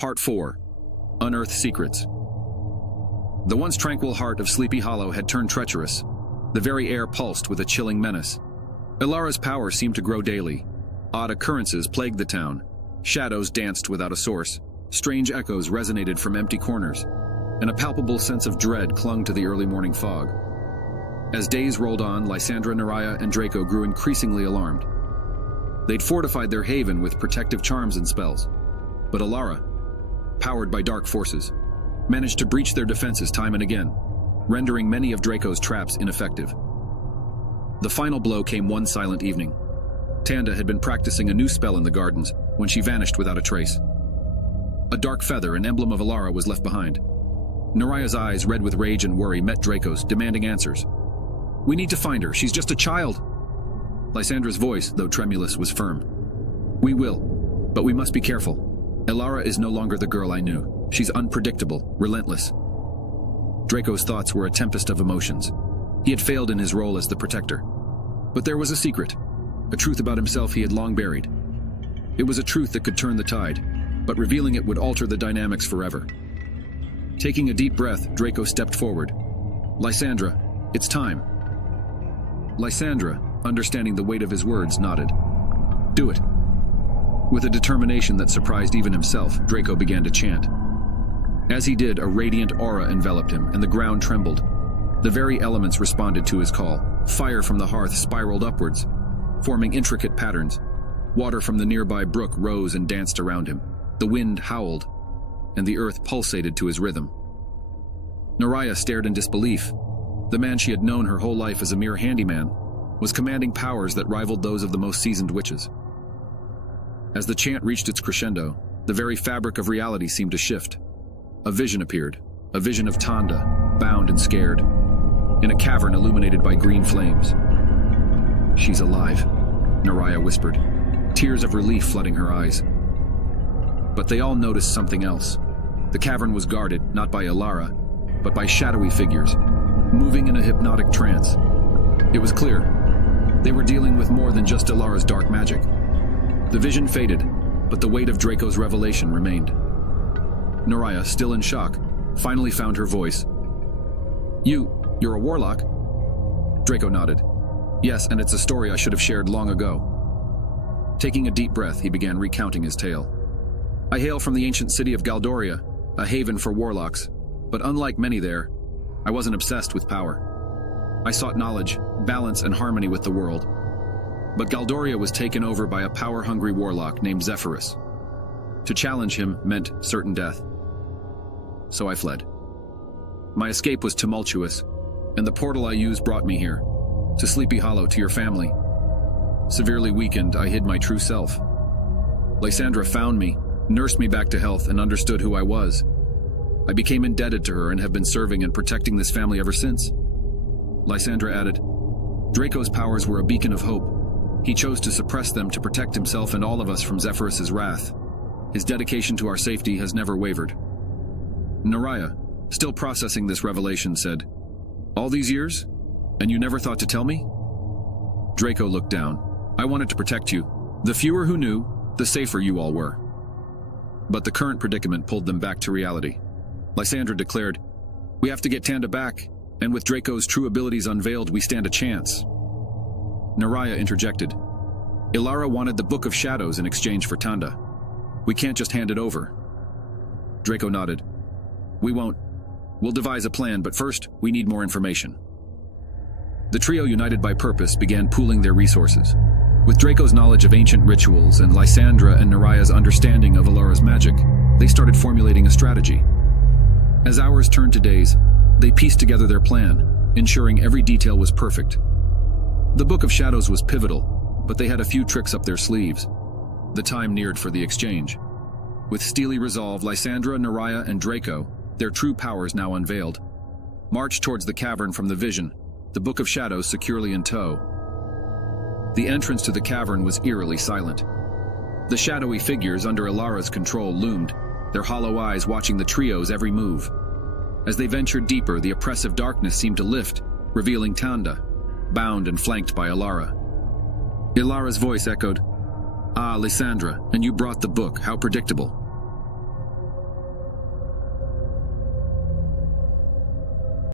Part 4. Unearthed Secrets. The once tranquil heart of Sleepy Hollow had turned treacherous. The very air pulsed with a chilling menace. Ilara's power seemed to grow daily. Odd occurrences plagued the town. Shadows danced without a source. Strange echoes resonated from empty corners, and a palpable sense of dread clung to the early morning fog. As days rolled on, Lysandra, Naraya, and Draco grew increasingly alarmed. They'd fortified their haven with protective charms and spells. But Ilara, powered by dark forces, managed to breach their defenses time and again, rendering many of Draco's traps ineffective. The final blow came one silent evening. Tanda had been practicing a new spell in the gardens when she vanished without a trace. A dark feather, an emblem of Ilara, was left behind. Naraya's eyes, red with rage and worry, met Draco's, demanding answers. "We need to find her. She's just a child." Lysandra's voice, though tremulous, was firm. "We will, but we must be careful. Ilara is no longer the girl I knew. She's unpredictable, relentless." Draco's thoughts were a tempest of emotions. He had failed in his role as the protector. But there was a secret, a truth about himself he had long buried. It was a truth that could turn the tide, but revealing it would alter the dynamics forever. Taking a deep breath, Draco stepped forward. "Lysandra, it's time." Lysandra, understanding the weight of his words, nodded. "Do it." With a determination that surprised even himself, Draco began to chant. As he did, a radiant aura enveloped him, and the ground trembled. The very elements responded to his call. Fire from the hearth spiraled upwards, forming intricate patterns. Water from the nearby brook rose and danced around him. The wind howled, and the earth pulsated to his rhythm. Naraya stared in disbelief. The man she had known her whole life as a mere handyman was commanding powers that rivaled those of the most seasoned witches. As the chant reached its crescendo, the very fabric of reality seemed to shift. A vision appeared, a vision of Tanda, bound and scared, in a cavern illuminated by green flames. "She's alive," Naraya whispered, tears of relief flooding her eyes. But they all noticed something else. The cavern was guarded, not by Ilara, but by shadowy figures, moving in a hypnotic trance. It was clear they were dealing with more than just Ilara's dark magic. The vision faded, but the weight of Draco's revelation remained. Naraya, still in shock, finally found her voice. You're a warlock?" Draco nodded. "Yes, and it's a story I should have shared long ago." Taking a deep breath, he began recounting his tale. "I hail from the ancient city of Galdoria, a haven for warlocks, but unlike many there, I wasn't obsessed with power. I sought knowledge, balance, and harmony with the world. But Galdoria was taken over by a power-hungry warlock named Zephyrus. To challenge him meant certain death. So I fled. My escape was tumultuous, and the portal I used brought me here, to Sleepy Hollow, to your family. Severely weakened, I hid my true self. Lysandra found me, nursed me back to health, and understood who I was. I became indebted to her and have been serving and protecting this family ever since." Lysandra added, "Draco's powers were a beacon of hope. He chose to suppress them to protect himself and all of us from Zephyrus's wrath. His dedication to our safety has never wavered." Naraya, still processing this revelation, said, "All these years? And you never thought to tell me?" Draco looked down. "I wanted to protect you. The fewer who knew, the safer you all were." But the current predicament pulled them back to reality. Lysandra declared, "We have to get Tanda back, and with Draco's true abilities unveiled, we stand a chance." Naraya interjected, "Ilara wanted the Book of Shadows in exchange for Tanda. We can't just hand it over." Draco nodded. "We won't. We'll devise a plan, but first, we need more information." The trio, united by purpose, began pooling their resources. With Draco's knowledge of ancient rituals and Lysandra and Naraya's understanding of Ilara's magic, they started formulating a strategy. As hours turned to days, they pieced together their plan, ensuring every detail was perfect. The Book of Shadows was pivotal, but they had a few tricks up their sleeves. The time neared for the exchange. With steely resolve, Lysandra, Naraya, and Draco, their true powers now unveiled, marched towards the cavern from the vision, the Book of Shadows securely in tow. The entrance to the cavern was eerily silent. The shadowy figures under Ilara's control loomed, their hollow eyes watching the trio's every move. As they ventured deeper, the oppressive darkness seemed to lift, revealing Tanda, bound and flanked by Ilara. Ilara's voice echoed, "Ah, Lysandra, and you brought the book, how predictable."